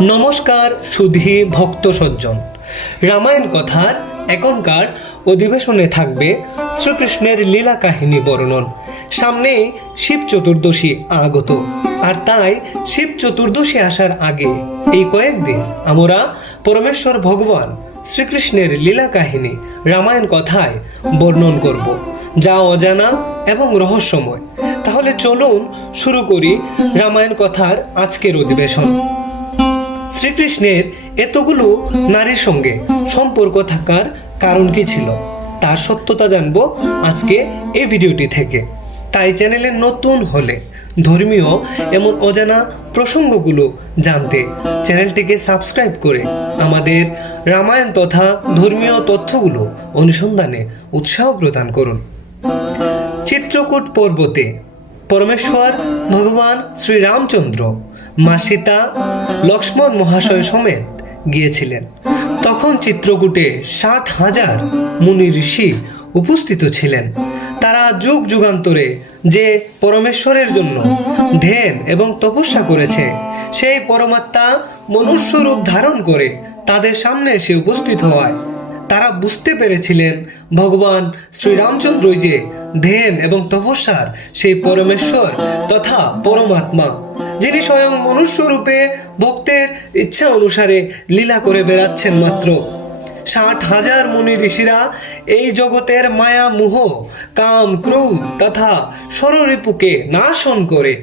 নমস্কার সুধী ভক্ত সজ্জন। রামায়ণ কথার এখনকার অধিবেশনে থাকবে শ্রীকৃষ্ণের লীলা কাহিনী বর্ণন। সামনেই শিব চতুর্দশী আগত, আর তাই শিব চতুর্দশী আসার আগে এই কয়েকদিন আমরা পরমেশ্বর ভগবান শ্রীকৃষ্ণের লীলা কাহিনী রামায়ণ কথায় বর্ণন করব, যা অজানা এবং রহস্যময়। তাহলে চলুন শুরু করি রামায়ণ কথার আজকের অধিবেশন। শ্রীকৃষ্ণের এতগুলো নারীর সঙ্গে সম্পর্ক থাকার কারণ কি ছিল, তার সত্যতা জানবো আজকে এই ভিডিওটি থেকে। তাই চ্যানেলে নতুন হলে ধর্মীয় এমন অজানা প্রসঙ্গগুলো জানতে চ্যানেলটিকে সাবস্ক্রাইব করে আমাদের রামায়ণ তথা ধর্মীয় তথ্যগুলো অনুসন্ধানে উৎসাহ প্রদান করুন। চিত্রকূট পর্বতে পরমেশ্বর ভগবান শ্রীরামচন্দ্র, মা সীতা, লক্ষ্মণ মহাশয় সমেত গিয়েছিলেন। তখন চিত্রকূটে 60,000 মুনি ঋষি উপস্থিত ছিলেন। তারা যুগ যুগান্তরে যে পরমেশ্বরের জন্য ধ্যান এবং তপস্যা করেছে, সেই পরমাত্মা মনুষ্য রূপ ধারণ করে তাদের সামনে এসে উপস্থিত হওয়ায় তারা বুঝতে পেরেছিলেন ভগবান শ্রীরামচন্দ্রই যে ধ্যান এবং তপস্যার সেই পরমেশ্বর তথা পরমাত্মা, যিনি স্বয়ং মনুষ্য রূপে ভক্তের ইচ্ছা অনুসারে লীলা করে বেড়াচ্ছেন। মাত্র 60,000 মুনি ঋষিরা এই জগতের মায়া মোহ, কাম, ক্রোধ তথা ষড়রিপুকে নাশন করে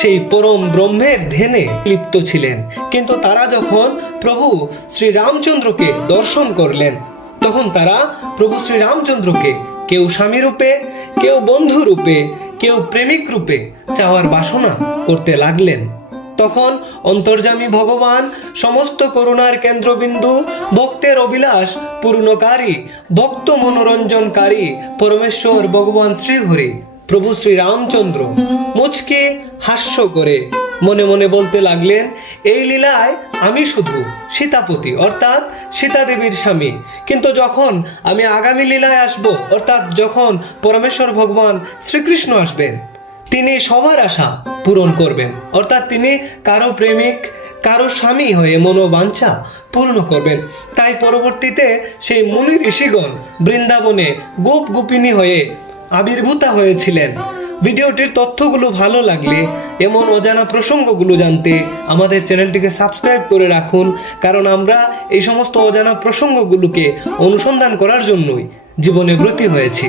সেই পরম ব্রহ্মের ধ্যানে লিপ্ত ছিলেন। কিন্তু তারা যখন প্রভু শ্রীরামচন্দ্রকে দর্শন করলেন, তখন তারা প্রভু শ্রীরামচন্দ্রকে কেউ স্বামী রূপে, কেউ বন্ধু রূপে, কেউ প্রেমিক রূপে চাওয়ার বাসনা করতে লাগলেন। তখন অন্তর্যামী ভগবান, সমস্ত করুণার কেন্দ্রবিন্দু, ভক্তের অভিলাষ পূর্ণকারী, ভক্ত মনোরঞ্জনকারী পরমেশ্বর ভগবান শ্রীহরি প্রভু শ্রীরামচন্দ্র মুচকে হাস্য করে মনে মনে বলতে লাগলেন, এই লীলায় আমি শুধু সীতাপতি অর্থাৎ সীতা দেবীর স্বামী, কিন্তু যখন আমি আগামী লীলায় আসব, অর্থাৎ যখন পরমেশ্বর ভগবান শ্রীকৃষ্ণ আসবেন, তিনি সবার আশা পূরণ করবেন, অর্থাৎ তিনি কারো প্রেমিক, কারো স্বামী হয়ে মনোবাঞ্ছা পূর্ণ করবেন। তাই পরবর্তীতে সেই মুনি ঋষিগণ বৃন্দাবনে গোপ গোপিনী হয়ে আবির্ভূতা হয়েছিলেন। ভিডিওটির তথ্যগুলো ভালো লাগলে এমন অজানা প্রসঙ্গগুলো জানতে আমাদের চ্যানেলটিকে সাবস্ক্রাইব করে রাখুন, কারণ আমরা এই সমস্ত অজানা প্রসঙ্গগুলোকে অনুসন্ধান করার জন্যই জীবনে ব্রতী হয়েছি।